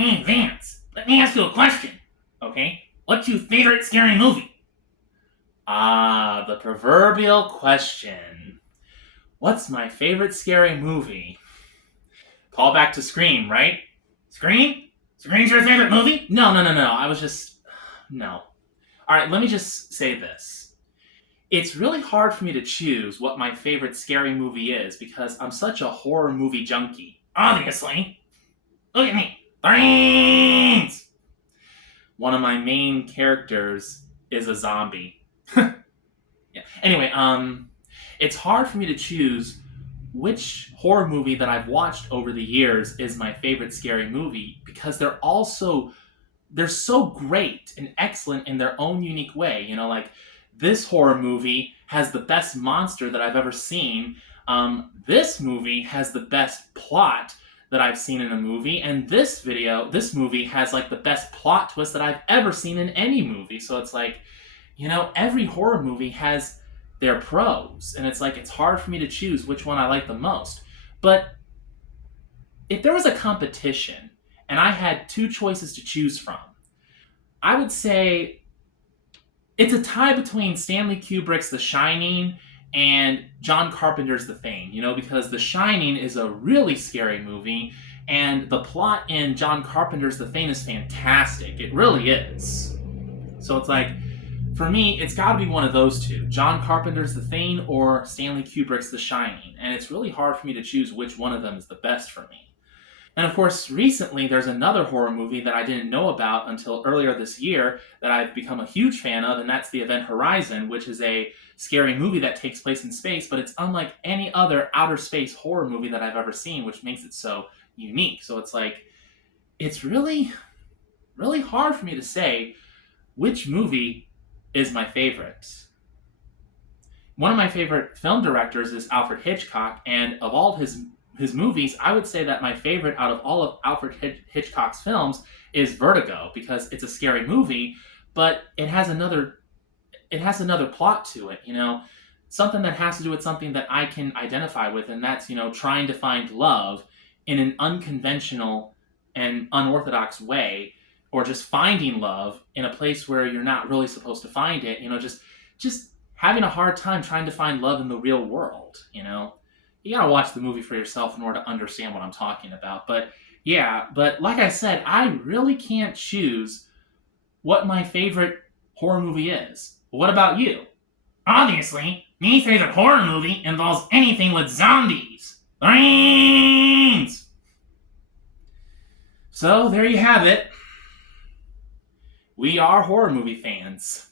Hey, Vance, let me ask you a question. Okay? What's your favorite scary movie? Ah, the proverbial question. What's my favorite scary movie? Call back to Scream, right? Scream? Scream's your favorite movie? No, no, no, no. I was just. No. Alright, let me just say this. It's really hard for me to choose what my favorite scary movie is because I'm such a horror movie junkie. Obviously. Look at me. Brains! One of my main characters is a zombie. Yeah. Anyway, it's hard for me to choose which horror movie that I've watched over the years is my favorite scary movie because they're so great and excellent in their own unique way. Like this horror movie has the best monster that I've ever seen. This movie has the best plot that I've seen in a movie, and this movie has like the best plot twist that I've ever seen in any movie. So it's like, every horror movie has their pros, and it's like it's hard for me to choose which one I like the most. But if there was a competition and I had two choices to choose from, I would say it's a tie between Stanley Kubrick's The Shining and John Carpenter's The Thing, because The Shining is a really scary movie, and the plot in John Carpenter's The Thing is fantastic. It really is. So it's like, for me, it's got to be one of those two, John Carpenter's The Thing or Stanley Kubrick's The Shining, and it's really hard for me to choose which one of them is the best for me. And of course, recently there's another horror movie that I didn't know about until earlier this year that I've become a huge fan of, and that's The Event Horizon, which is a scary movie that takes place in space, but it's unlike any other outer space horror movie that I've ever seen, which makes it so unique. So it's like, it's really, really hard for me to say which movie is my favorite. One of my favorite film directors is Alfred Hitchcock, and of all his movies, I would say that my favorite out of all of Alfred Hitchcock's films is Vertigo because it's a scary movie, but it has another plot to it. Something that has to do with something that I can identify with, and that's trying to find love in an unconventional and unorthodox way, or just finding love in a place where you're not really supposed to find it. Just having a hard time trying to find love in the real world. You gotta watch the movie for yourself in order to understand what I'm talking about. But yeah, but like I said, I really can't choose what my favorite horror movie is. What about you? Obviously, my favorite horror movie involves anything with zombies. Brains! So there you have it. We are horror movie fans.